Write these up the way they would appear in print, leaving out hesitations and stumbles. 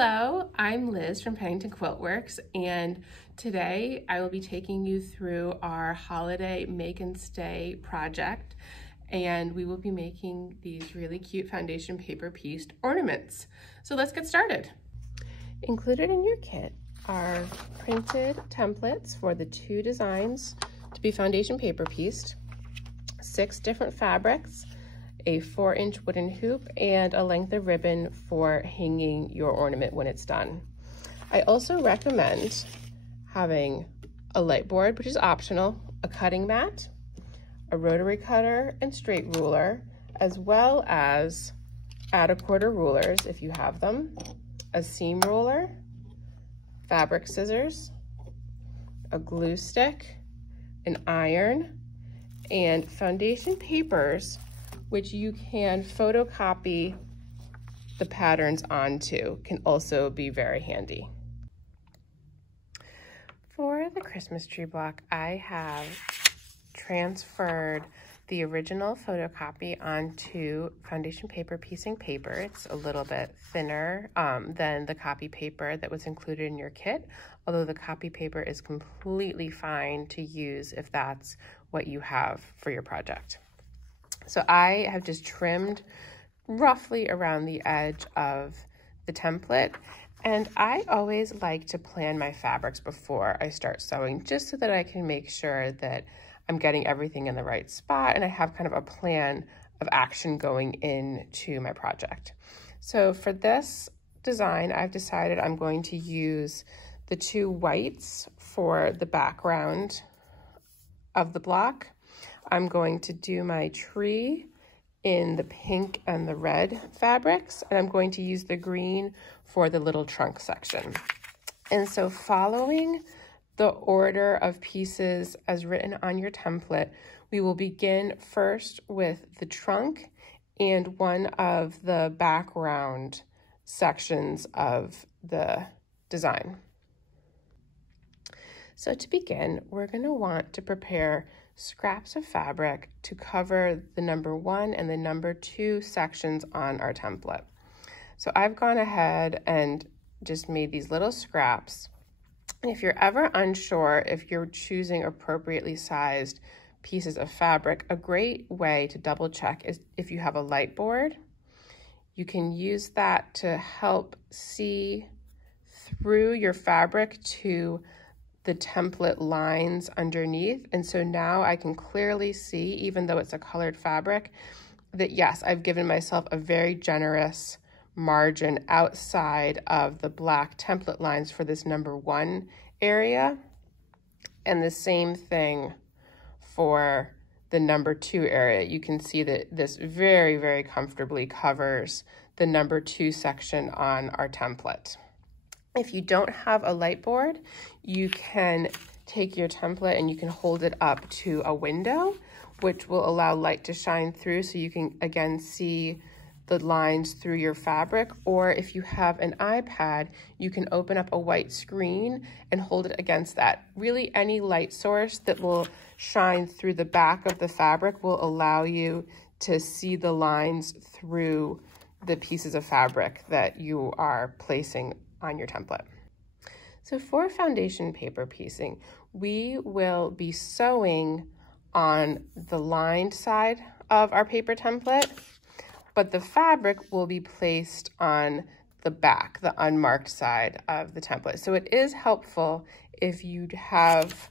Hello, I'm Liz from Pennington Quilt Works, and today I will be taking you through our holiday make and stay project, and we will be making these really cute foundation paper pieced ornaments. So let's get started. Included in your kit are printed templates for the 2 designs to be foundation paper pieced, 6 different fabrics, a 4-inch wooden hoop, and a length of ribbon for hanging your ornament when it's done. I also recommend having a light board, which is optional, a cutting mat, a rotary cutter and straight ruler, as well as add a quarter rulers if you have them, a seam ruler, fabric scissors, a glue stick, an iron, and foundation papers which you can photocopy the patterns onto, can also be very handy. For the Christmas tree block, I have transferred the original photocopy onto foundation paper piecing paper. It's a little bit thinner than the copy paper that was included in your kit, although the copy paper is completely fine to use if that's what you have for your project. So I have just trimmed roughly around the edge of the template, and I always like to plan my fabrics before I start sewing, just so that I can make sure that I'm getting everything in the right spot and I have kind of a plan of action going into my project. So for this design, I've decided I'm going to use the 2 whites for the background of the block. I'm going to do my tree in the pink and the red fabrics, and I'm going to use the green for the little trunk section. And so following the order of pieces as written on your template, we will begin first with the trunk and one of the background sections of the design. So to begin, we're going to want to prepare scraps of fabric to cover the number 1 and the number 2 sections on our template. So I've gone ahead and just made these little scraps. And if you're ever unsure if you're choosing appropriately sized pieces of fabric, a great way to double check is if you have a light board. You can use that to help see through your fabric to the template lines underneath. And so now I can clearly see, even though it's a colored fabric, that yes, I've given myself a very generous margin outside of the black template lines for this number 1 area. And the same thing for the number 2 area. You can see that this very, very comfortably covers the number 2 section on our template. If you don't have a light board, you can take your template and you can hold it up to a window, which will allow light to shine through so you can again see the lines through your fabric. Or if you have an iPad, you can open up a white screen and hold it against that. Really, any light source that will shine through the back of the fabric will allow you to see the lines through the pieces of fabric that you are placing on your template. So for foundation paper piecing, we will be sewing on the lined side of our paper template, but the fabric will be placed on the back, the unmarked side of the template. So it is helpful if you have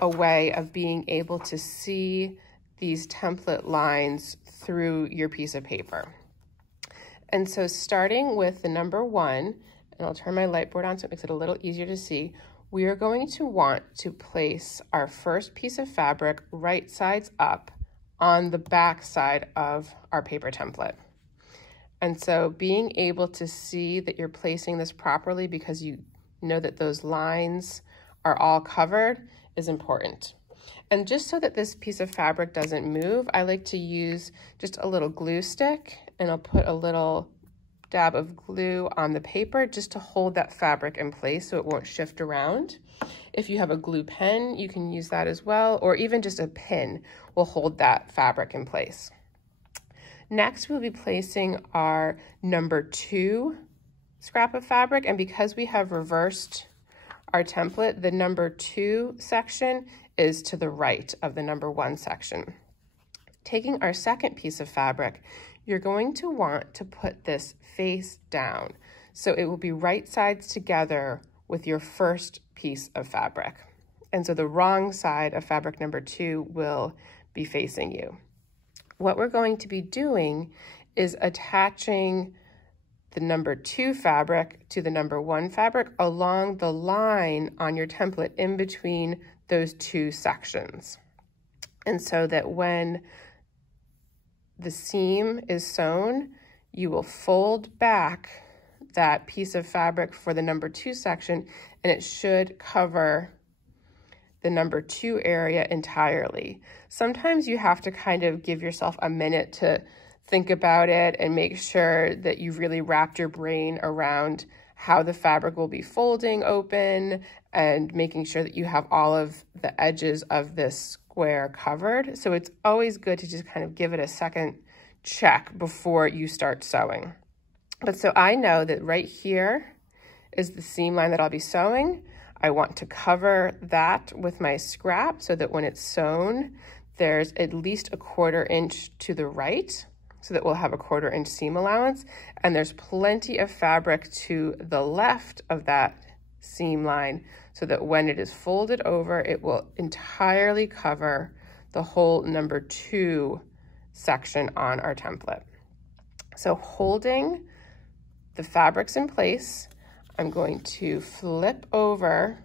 a way of being able to see these template lines through your piece of paper. And so starting with the number 1, and I'll turn my light board on so it makes it a little easier to see, we are going to want to place our first piece of fabric right sides up on the back side of our paper template. And so being able to see that you're placing this properly because you know that those lines are all covered is important. And just so that this piece of fabric doesn't move, I like to use just a little glue stick, and I'll put a little dab of glue on the paper just to hold that fabric in place so it won't shift around. If you have a glue pen, you can use that as well, or even just a pin will hold that fabric in place. Next, we'll be placing our number 2 scrap of fabric, and because we have reversed our template, the number 2 section is to the right of the number 1 section. Taking our second piece of fabric, you're going to want to put this face down, so it will be right sides together with your first piece of fabric. And so the wrong side of fabric number 2 will be facing you. What we're going to be doing is attaching the number 2 fabric to the number 1 fabric along the line on your template in between those 2 sections. And so that when the seam is sewn, you will fold back that piece of fabric for the number 2 section, and it should cover the number 2 area entirely. Sometimes you have to kind of give yourself a minute to think about it and make sure that you've really wrapped your brain around how the fabric will be folding open and making sure that you have all of the edges of this square covered. So it's always good to just kind of give it a second check before you start sewing. But so I know that right here is the seam line that I'll be sewing. I want to cover that with my scrap so that when it's sewn, there's at least a 1/4 inch to the right, so that we'll have a 1/4 inch seam allowance, and there's plenty of fabric to the left of that seam line so that when it is folded over, it will entirely cover the whole number 2 section on our template. So holding the fabrics in place, I'm going to flip over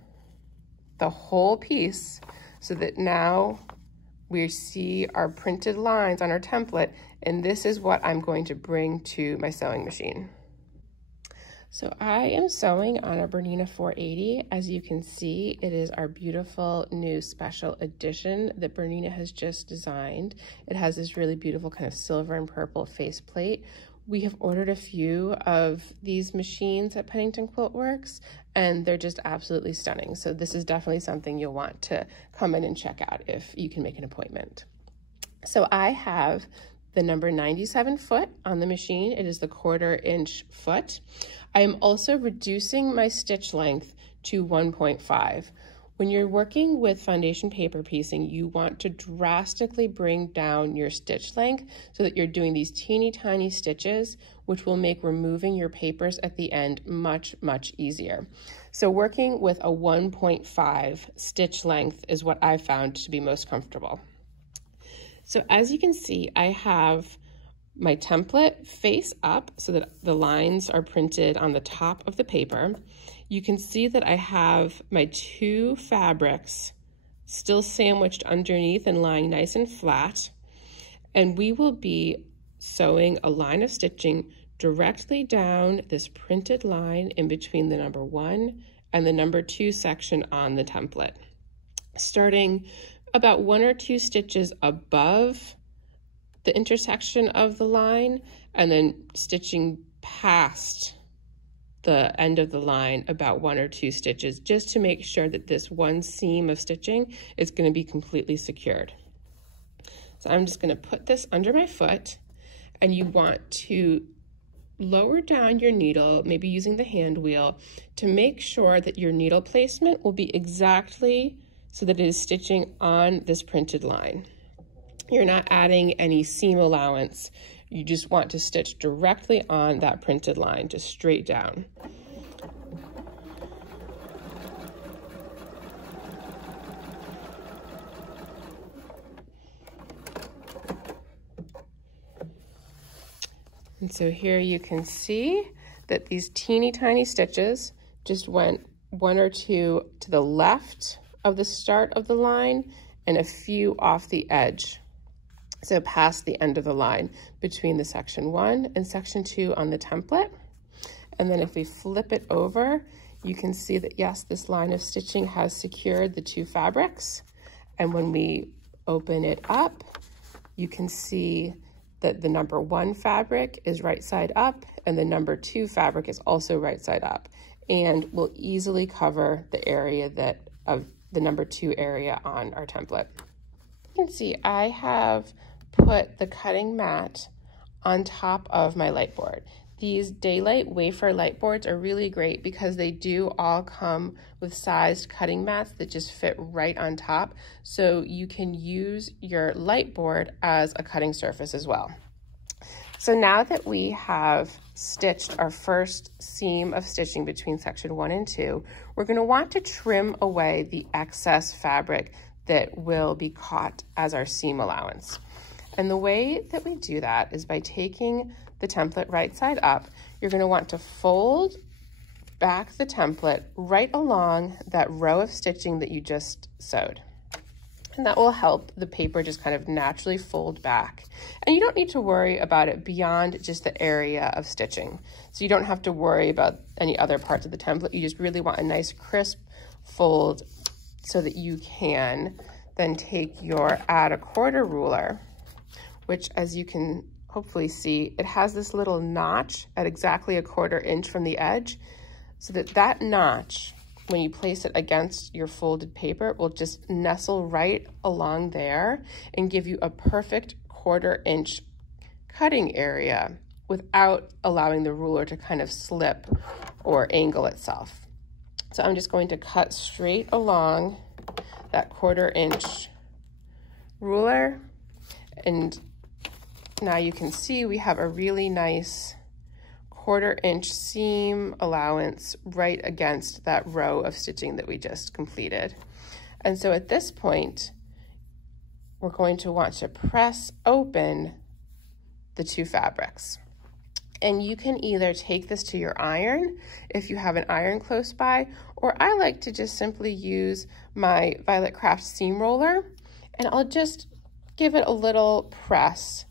the whole piece so that now we see our printed lines on our template, and this is what I'm going to bring to my sewing machine. So I am sewing on a Bernina 480. As you can see, it is our beautiful new special edition that Bernina has just designed. It has this really beautiful kind of silver and purple faceplate. We have ordered a few of these machines at Pennington Quilt Works, and they're just absolutely stunning. So this is definitely something you'll want to come in and check out if you can make an appointment. So I have the number 97 foot on the machine. It is the 1/4 inch foot. I am also reducing my stitch length to 1.5. When you're working with foundation paper piecing, you want to drastically bring down your stitch length so that you're doing these teeny tiny stitches, which will make removing your papers at the end much, much easier. So working with a 1.5 stitch length is what I found to be most comfortable. So as you can see, I have my template face up so that the lines are printed on the top of the paper. You can see that I have my 2 fabrics still sandwiched underneath and lying nice and flat. And we will be sewing a line of stitching directly down this printed line in between the number 1 and the number 2 section on the template, starting about 1 or 2 stitches above the intersection of the line and then stitching past the end of the line about 1 or 2 stitches, just to make sure that this one seam of stitching is going to be completely secured. So I'm just going to put this under my foot, and you want to lower down your needle, maybe using the hand wheel, to make sure that your needle placement will be exactly so that it is stitching on this printed line. You're not adding any seam allowance. You just want to stitch directly on that printed line, just straight down. And so here you can see that these teeny tiny stitches just went 1 or 2 to the left of the start of the line and a few off the edge. So past the end of the line between the section 1 and section 2 on the template. And then if we flip it over, you can see that yes, this line of stitching has secured the 2 fabrics. And when we open it up, you can see that the number 1 fabric is right side up and the number 2 fabric is also right side up, and will easily cover the area that of the number 2 area on our template. You can see I have put the cutting mat on top of my light board. These daylight wafer light boards are really great because they do all come with sized cutting mats that just fit right on top, so you can use your light board as a cutting surface as well. So now that we have stitched our first seam of stitching between section 1 and 2, we're going to want to trim away the excess fabric that will be caught as our seam allowance. And the way that we do that is by taking the template right side up. You're going to want to fold back the template right along that row of stitching that you just sewed. And that will help the paper just kind of naturally fold back. And you don't need to worry about it beyond just the area of stitching. So you don't have to worry about any other parts of the template. You just really want a nice crisp fold so that you can then take your add a quarter ruler, which, as you can hopefully see, it has this little notch at exactly 1/4 inch from the edge, so that that notch, when you place it against your folded paper, will just nestle right along there and give you a perfect 1/4 inch cutting area without allowing the ruler to kind of slip or angle itself. So I'm just going to cut straight along that 1/4 inch ruler, and now you can see we have a really nice 1/4 inch seam allowance right against that row of stitching that we just completed. And so at this point, we're going to want to press open the 2 fabrics. And you can either take this to your iron if you have an iron close by, or I like to just simply use my Violet Craft seam roller, and I'll just give it a little press.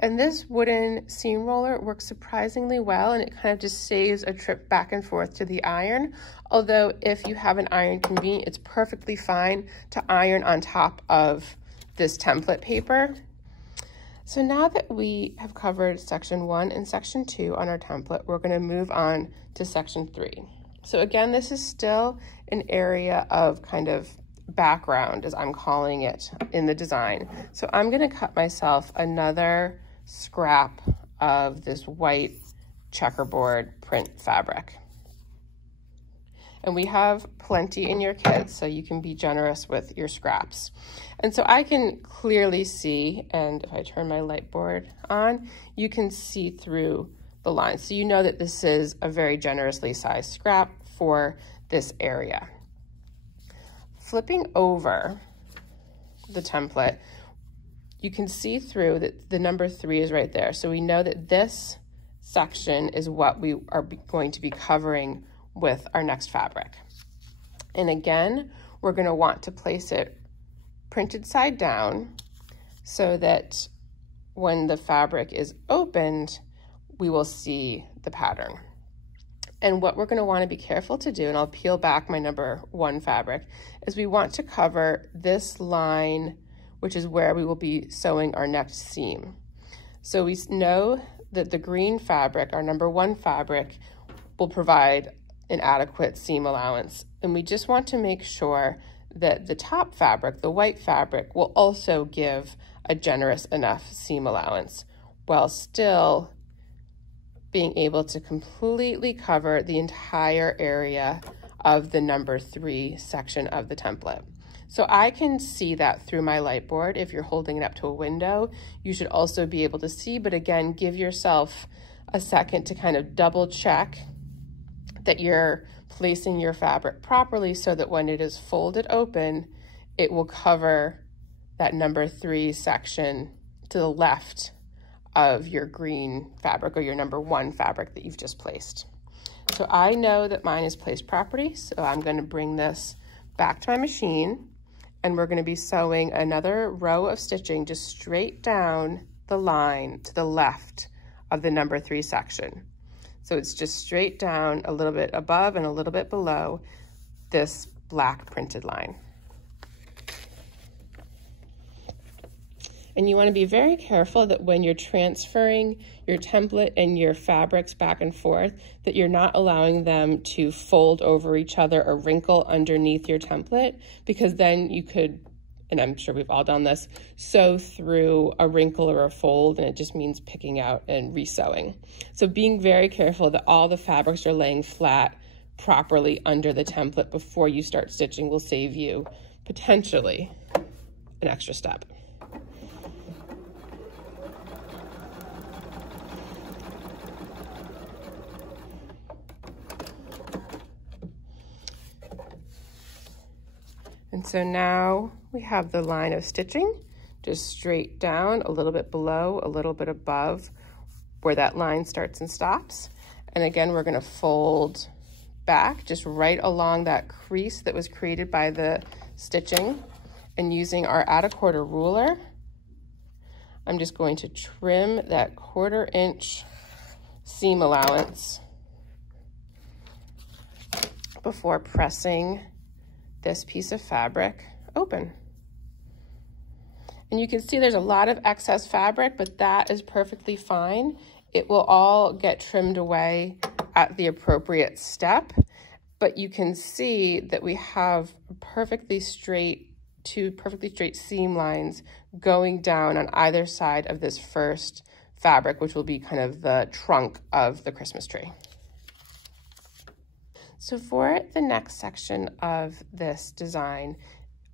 And this wooden seam roller works surprisingly well, and it kind of just saves a trip back and forth to the iron. Although if you have an iron convenient, it's perfectly fine to iron on top of this template paper. So now that we have covered section 1 and section 2 on our template, we're going to move on to section 3. So again, this is still an area of kind of background, as I'm calling it, in the design. So I'm going to cut myself another scrap of this white checkerboard print fabric. And we have plenty in your kit, so you can be generous with your scraps. And so I can clearly see, and if I turn my light board on, you can see through the lines. So you know that this is a very generously sized scrap for this area. Flipping over the template, you can see through that the number 3 is right there. So we know that this section is what we are going to be covering with our next fabric. And again, we're going to want to place it printed side down so that when the fabric is opened, we will see the pattern. And what we're going to want to be careful to do, and I'll peel back my number 1 fabric, is we want to cover this line, which is where we will be sewing our next seam. So we know that the green fabric, our number 1 fabric, will provide an adequate seam allowance. And we just want to make sure that the top fabric, the white fabric, will also give a generous enough seam allowance while still being able to completely cover the entire area of the number 3 section of the template. So I can see that through my light board. If you're holding it up to a window, you should also be able to see, but again, give yourself a second to kind of double check that you're placing your fabric properly so that when it is folded open, it will cover that number 3 section to the left of your green fabric or your number 1 fabric that you've just placed. So I know that mine is placed properly, so I'm going to bring this back to my machine, and we're going to be sewing another row of stitching just straight down the line to the left of the number 3 section. So it's just straight down a little bit above and a little bit below this black printed line. And you want to be very careful that when you're transferring your template and your fabrics back and forth, that you're not allowing them to fold over each other or wrinkle underneath your template, because then you could and I'm sure we've all done this, sew through a wrinkle or a fold, and it just means picking out and resewing. So being very careful that all the fabrics are laying flat properly under the template before you start stitching will save you potentially an extra step. And so now we have the line of stitching just straight down, a little bit below, a little bit above where that line starts and stops. And again, we're going to fold back just right along that crease that was created by the stitching. And using our add a quarter ruler, I'm just going to trim that 1/4 inch seam allowance before pressing this piece of fabric open. And you can see there's a lot of excess fabric, but that is perfectly fine. It will all get trimmed away at the appropriate step, but you can see that we have two perfectly straight seam lines going down on either side of this first fabric, which will be kind of the trunk of the Christmas tree. So for the next section of this design,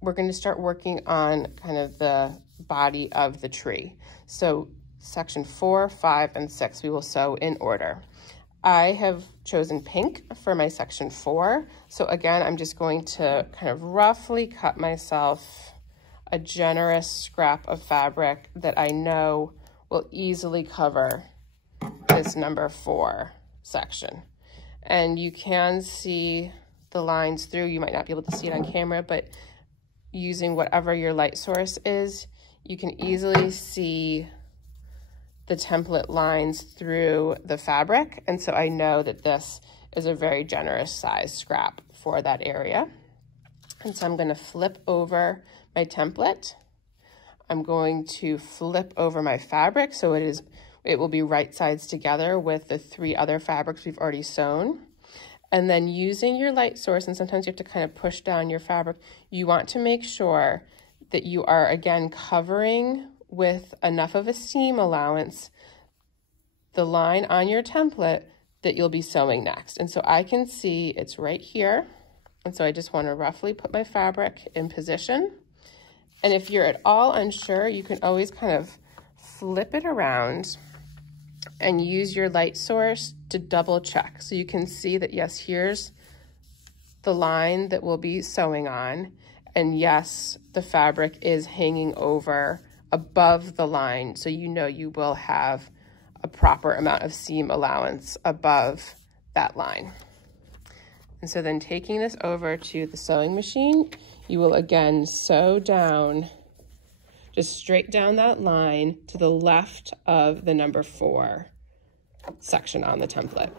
we're going to start working on kind of the body of the tree. So section 4, 5, and 6, we will sew in order. I have chosen pink for my section 4. So again, I'm just going to kind of roughly cut myself a generous scrap of fabric that I know will easily cover this number 4 section. And you can see the lines through. You might not be able to see it on camera, but using whatever your light source is, you can easily see the template lines through the fabric. And so I know that this is a very generous size scrap for that area. And so I'm going to flip over my template. I'm going to flip over my fabric so it will be right sides together with the 3 other fabrics we've already sewn. And then using your light source, and sometimes you have to kind of push down your fabric, you want to make sure that you are again covering with enough of a seam allowance the line on your template that you'll be sewing next. And so I can see it's right here. And so I just want to roughly put my fabric in position. And if you're at all unsure, you can always kind of flip it around and use your light source to double check. So you can see that, yes, here's the line that we'll be sewing on. And yes, the fabric is hanging over above the line. So you know you will have a proper amount of seam allowance above that line. And so then taking this over to the sewing machine, you will again sew down, just straight down that line to the left of the number 4 section on the template.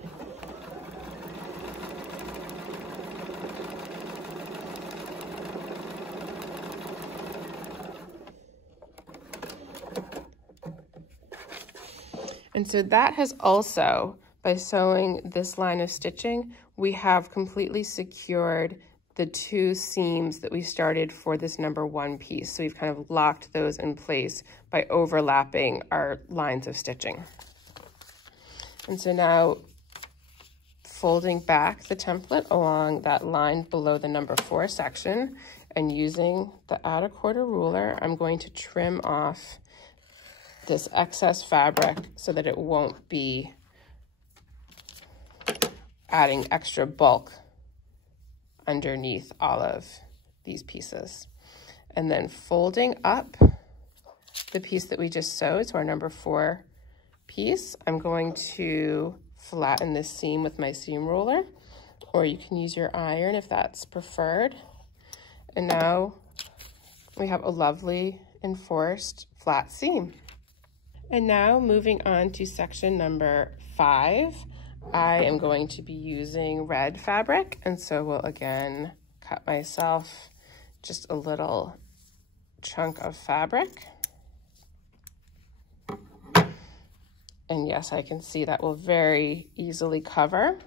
And so that has also, by sewing this line of stitching, we have completely secured the 2 seams that we started for this number 1 piece. So we've kind of locked those in place by overlapping our lines of stitching. And so now folding back the template along that line below the number 4 section and using the add a quarter ruler, I'm going to trim off this excess fabric so that it won't be adding extra bulk underneath all of these pieces. And then folding up the piece that we just sewed, so our number 4 piece, I'm going to flatten this seam with my seam ruler, or you can use your iron if that's preferred. And now we have a lovely enforced flat seam. And now moving on to section number 5, I am going to be using red fabric. And so we'll again cut myself just a little chunk of fabric. And yes, I can see that will very easily cover.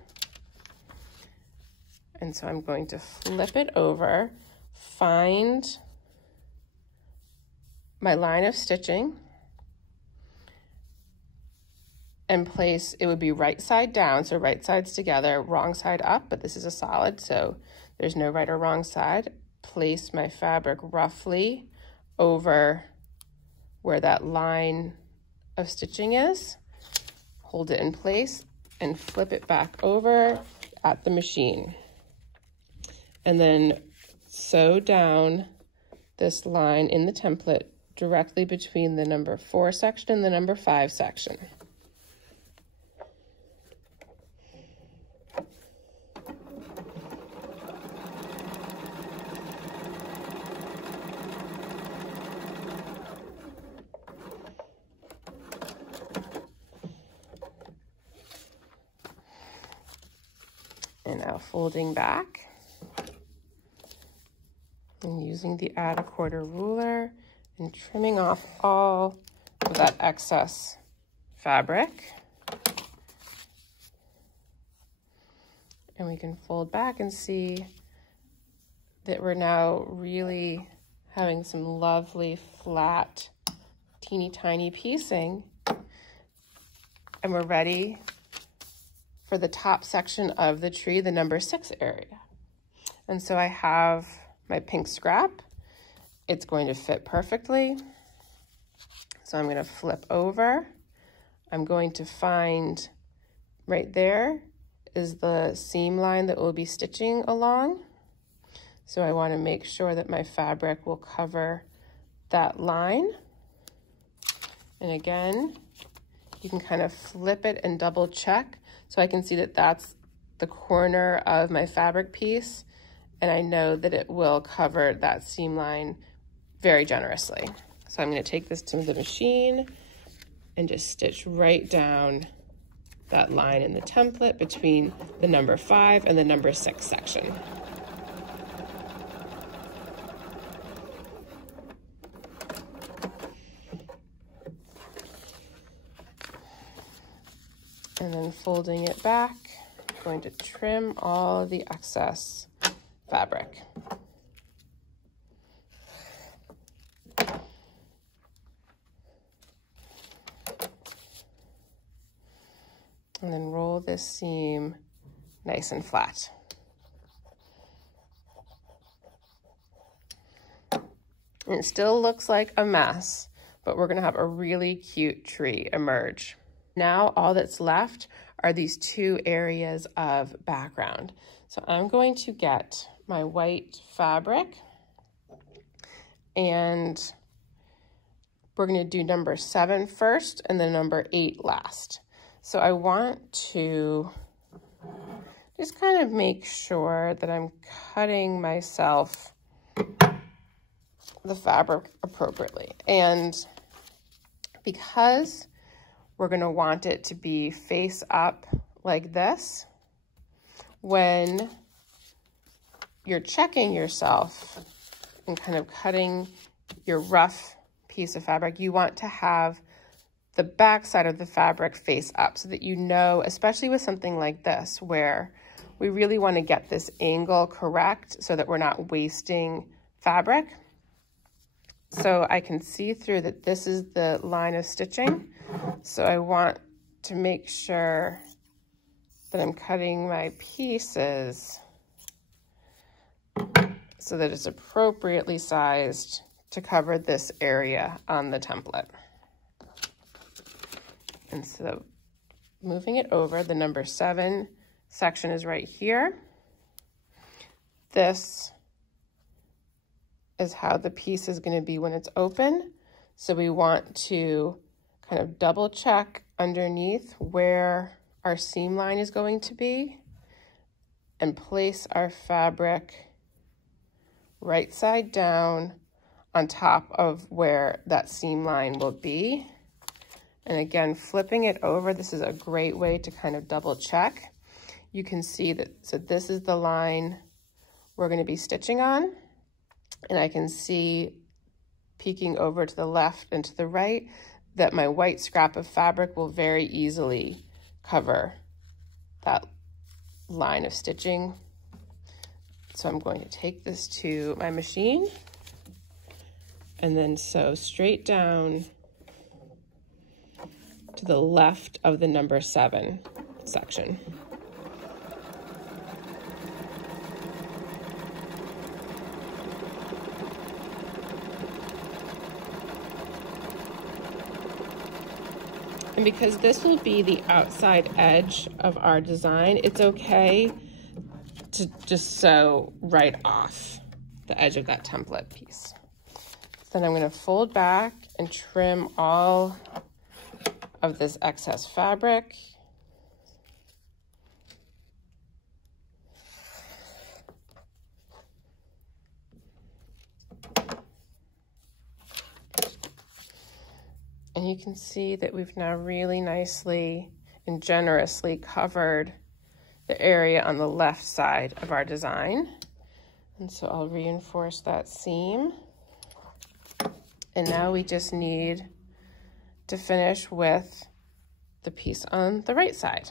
And so I'm going to flip it over, find my line of stitching and place, it would be right side down, so right sides together, wrong side up, but this is a solid, so there's no right or wrong side. Place my fabric roughly over where that line of stitching is, hold it in place, and flip it back over at the machine. And then sew down this line in the template directly between the number 4 section and the number 5 section. And now folding back and using the add a quarter ruler and trimming off all of that excess fabric. And we can fold back and see that we're now really having some lovely flat, teeny tiny piecing. And we're ready for the top section of the tree, the number 6 area. And so I have my pink scrap. It's going to fit perfectly. So I'm going to flip over. I'm going to find right there is the seam line that we'll be stitching along. So I want to make sure that my fabric will cover that line. And again, you can kind of flip it and double check. So I can see that that's the corner of my fabric piece, and I know that it will cover that seam line very generously. So I'm going to take this to the machine and just stitch right down that line in the template between the number 5 and the number 6 section. And then folding it back, I'm going to trim all of the excess fabric. And then roll this seam nice and flat. And it still looks like a mess, but we're gonna have a really cute tree emerge. Now all that's left are these 2 areas of background. So I'm going to get my white fabric and we're going to do number 7 first and then number 8 last. So I want to just kind of make sure that I'm cutting myself the fabric appropriately. And because we're going to want it to be face up like this, when you're checking yourself and kind of cutting your rough piece of fabric, you want to have the back side of the fabric face up so that you know, especially with something like this, where we really want to get this angle correct so that we're not wasting fabric. So I can see through that this is the line of stitching. So I want to make sure that I'm cutting my pieces so that it's appropriately sized to cover this area on the template. And so moving it over, the number 7 section is right here. This is how the piece is going to be when it's open. So we want to kind of double check underneath where our seam line is going to be and place our fabric right side down on top of where that seam line will be. And again, flipping it over, this is a great way to kind of double check. You can see that, so this is the line we're going to be stitching on. And I can see peeking over to the left and to the right that my white scrap of fabric will very easily cover that line of stitching. So I'm going to take this to my machine and then sew straight down to the left of the number 7 section. And because this will be the outside edge of our design, it's okay to just sew right off the edge of that template piece. Then I'm going to fold back and trim all of this excess fabric. And you can see that we've now really nicely and generously covered the area on the left side of our design. And so I'll reinforce that seam. And now we just need to finish with the piece on the right side.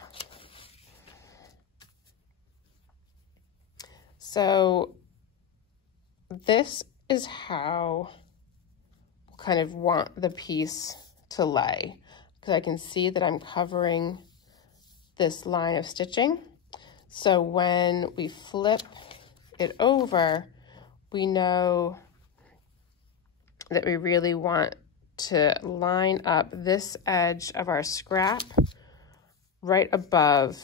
So this is how we'll kind of want the piece to lay, because I can see that I'm covering this line of stitching. So when we flip it over, we know that we really want to line up this edge of our scrap right above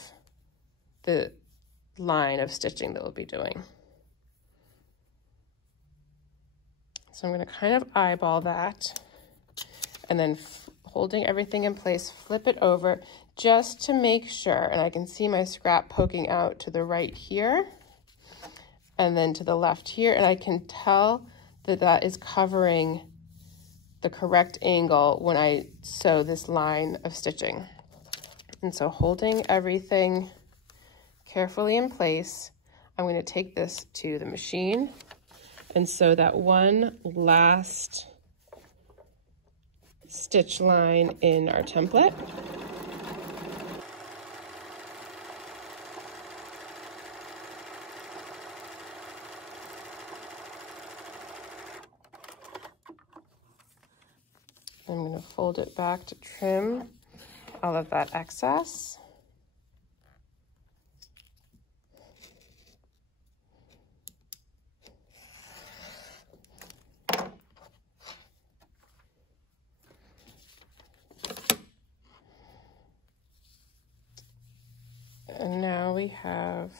the line of stitching that we'll be doing. So I'm going to kind of eyeball that, and then holding everything in place, flip it over just to make sure. And I can see my scrap poking out to the right here and then to the left here. And I can tell that that is covering the correct angle when I sew this line of stitching. And so holding everything carefully in place, I'm going to take this to the machine and sew that one last stitch line in our template. I'm going to fold it back to trim all of that excess. And now we have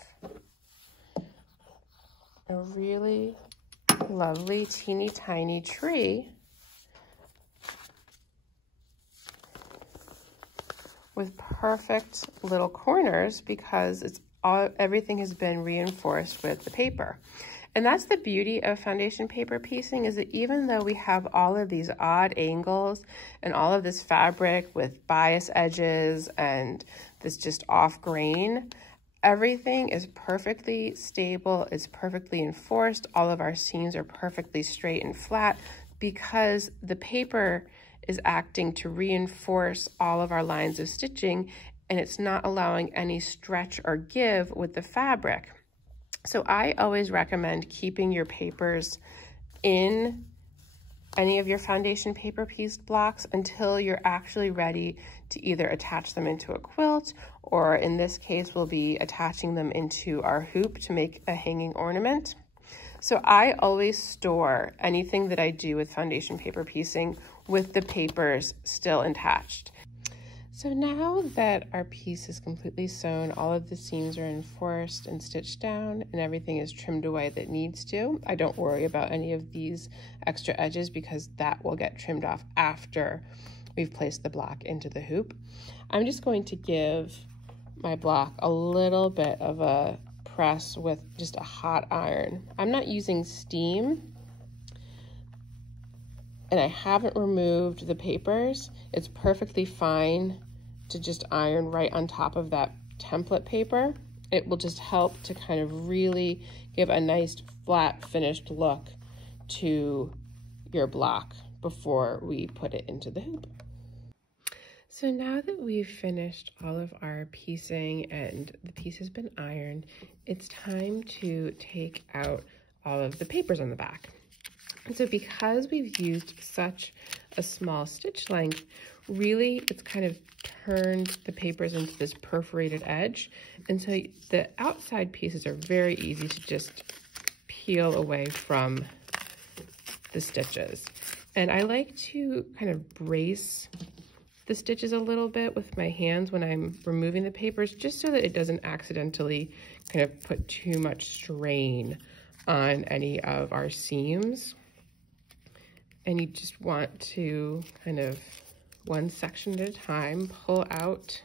a really lovely teeny tiny tree with perfect little corners because everything has been reinforced with the paper. And that's the beauty of foundation paper piecing, is that even though we have all of these odd angles and all of this fabric with bias edges and this just off grain, everything is perfectly stable, it's perfectly enforced. All of our seams are perfectly straight and flat because the paper is acting to reinforce all of our lines of stitching, and it's not allowing any stretch or give with the fabric. So I always recommend keeping your papers in any of your foundation paper piece blocks until you're actually ready to either attach them into a quilt, or in this case, we'll be attaching them into our hoop to make a hanging ornament. So I always store anything that I do with foundation paper piecing with the papers still attached. So now that our piece is completely sewn, all of the seams are enforced and stitched down, and everything is trimmed away that needs to, I don't worry about any of these extra edges because that will get trimmed off after we've placed the block into the hoop. I'm just going to give my block a little bit of a press with just a hot iron. I'm not using steam, and I haven't removed the papers. It's perfectly fine to just iron right on top of that template paper. It will just help to kind of really give a nice flat finished look to your block before we put it into the hoop. So now that we've finished all of our piecing and the piece has been ironed, it's time to take out all of the papers on the back. And so because we've used such a small stitch length, really it's kind of turned the papers into this perforated edge. And so the outside pieces are very easy to just peel away from the stitches. And I like to kind of brace the stitches a little bit with my hands when I'm removing the papers, just so that it doesn't accidentally kind of put too much strain on any of our seams. And you just want to kind of, one section at a time, pull out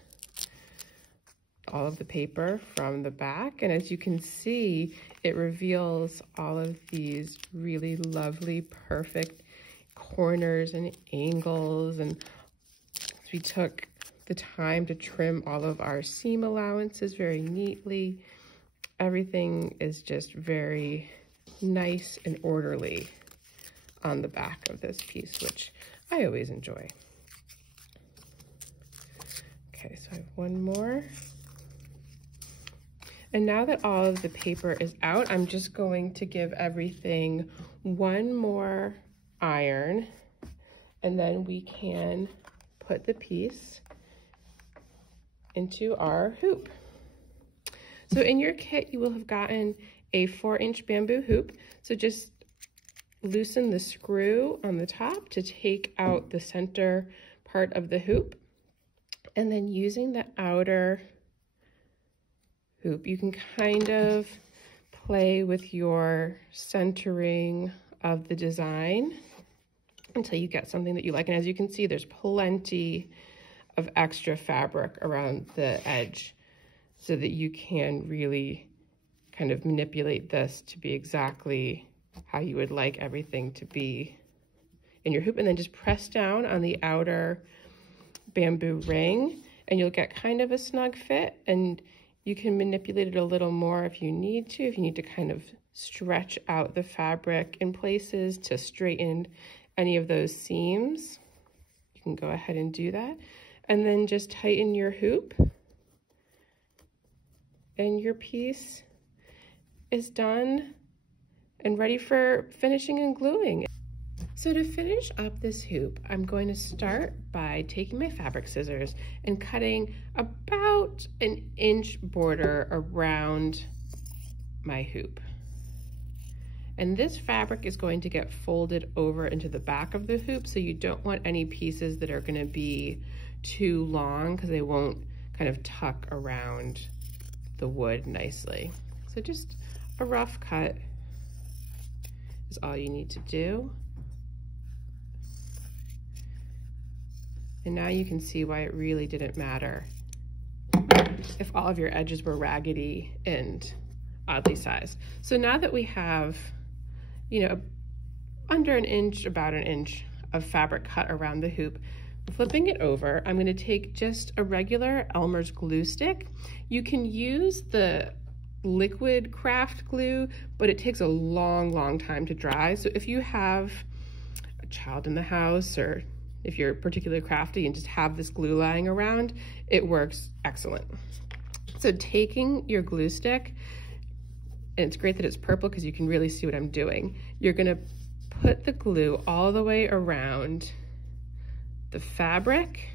all of the paper from the back. And as you can see, it reveals all of these really lovely, perfect corners and angles. And we took the time to trim all of our seam allowances very neatly. Everything is just very nice and orderly on the back of this piece, which I always enjoy. Okay, so I have one more. And now that all of the paper is out, I'm just going to give everything one more iron, and then we can put the piece into our hoop. So in your kit, you will have gotten a 4-inch bamboo hoop. So just loosen the screw on the top to take out the center part of the hoop. And then using the outer hoop, you can kind of play with your centering of the design until you get something that you like. And as you can see, there's plenty of extra fabric around the edge so that you can really kind of manipulate this to be exactly how you would like everything to be in your hoop. And then just press down on the outer bamboo ring and you'll get kind of a snug fit, and you can manipulate it a little more if you need to kind of stretch out the fabric in places to straighten any of those seams. You can go ahead and do that. And then just tighten your hoop and your piece is done and ready for finishing and gluing. So to finish up this hoop, I'm going to start by taking my fabric scissors and cutting about an inch border around my hoop. And this fabric is going to get folded over into the back of the hoop, so you don't want any pieces that are going to be too long because they won't kind of tuck around the wood nicely. So just a rough cut is all you need to do. And now you can see why it really didn't matter if all of your edges were raggedy and oddly sized. So now that we have, you know, under an inch, about an inch of fabric cut around the hoop, flipping it over, I'm going to take just a regular Elmer's glue stick. You can use the liquid craft glue, but it takes a long time to dry. So if you have a child in the house, or if you're particularly crafty and just have this glue lying around, it works excellent. So taking your glue stick, and it's great that it's purple because you can really see what I'm doing. You're gonna put the glue all the way around the fabric,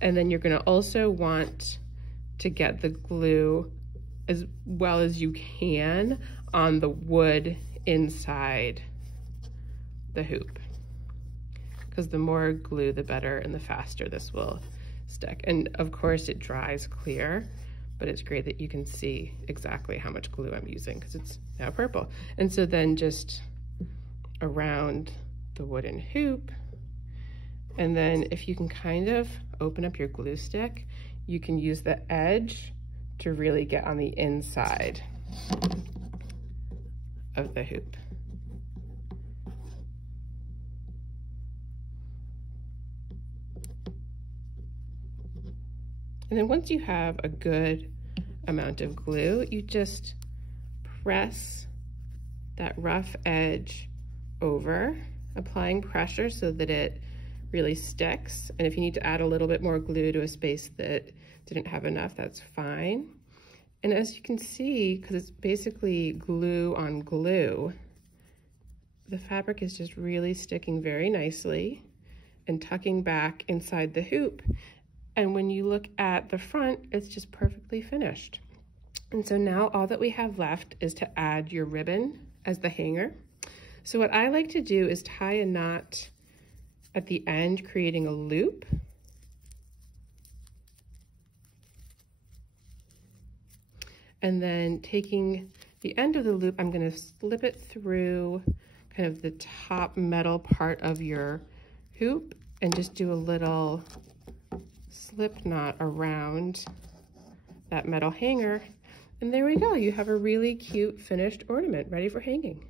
and then you're gonna also want to get the glue as well as you can on the wood inside the hoop, because the more glue, the better and the faster this will stick. And of course it dries clear, but it's great that you can see exactly how much glue I'm using because it's now purple. And so then just around the wooden hoop, and then if you can kind of open up your glue stick, you can use the edge to really get on the inside of the hoop. And then once you have a good amount of glue, you just press that rough edge over, applying pressure so that it really sticks. And if you need to add a little bit more glue to a space that didn't have enough, that's fine. And as you can see, because it's basically glue on glue, the fabric is just really sticking very nicely and tucking back inside the hoop. And when you look at the front, it's just perfectly finished. And so now all that we have left is to add your ribbon as the hanger. So what I like to do is tie a knot at the end, creating a loop. And then taking the end of the loop, I'm going to slip it through kind of the top metal part of your hoop and just do a little slip knot around that metal hanger. And there we go. You have a really cute finished ornament ready for hanging.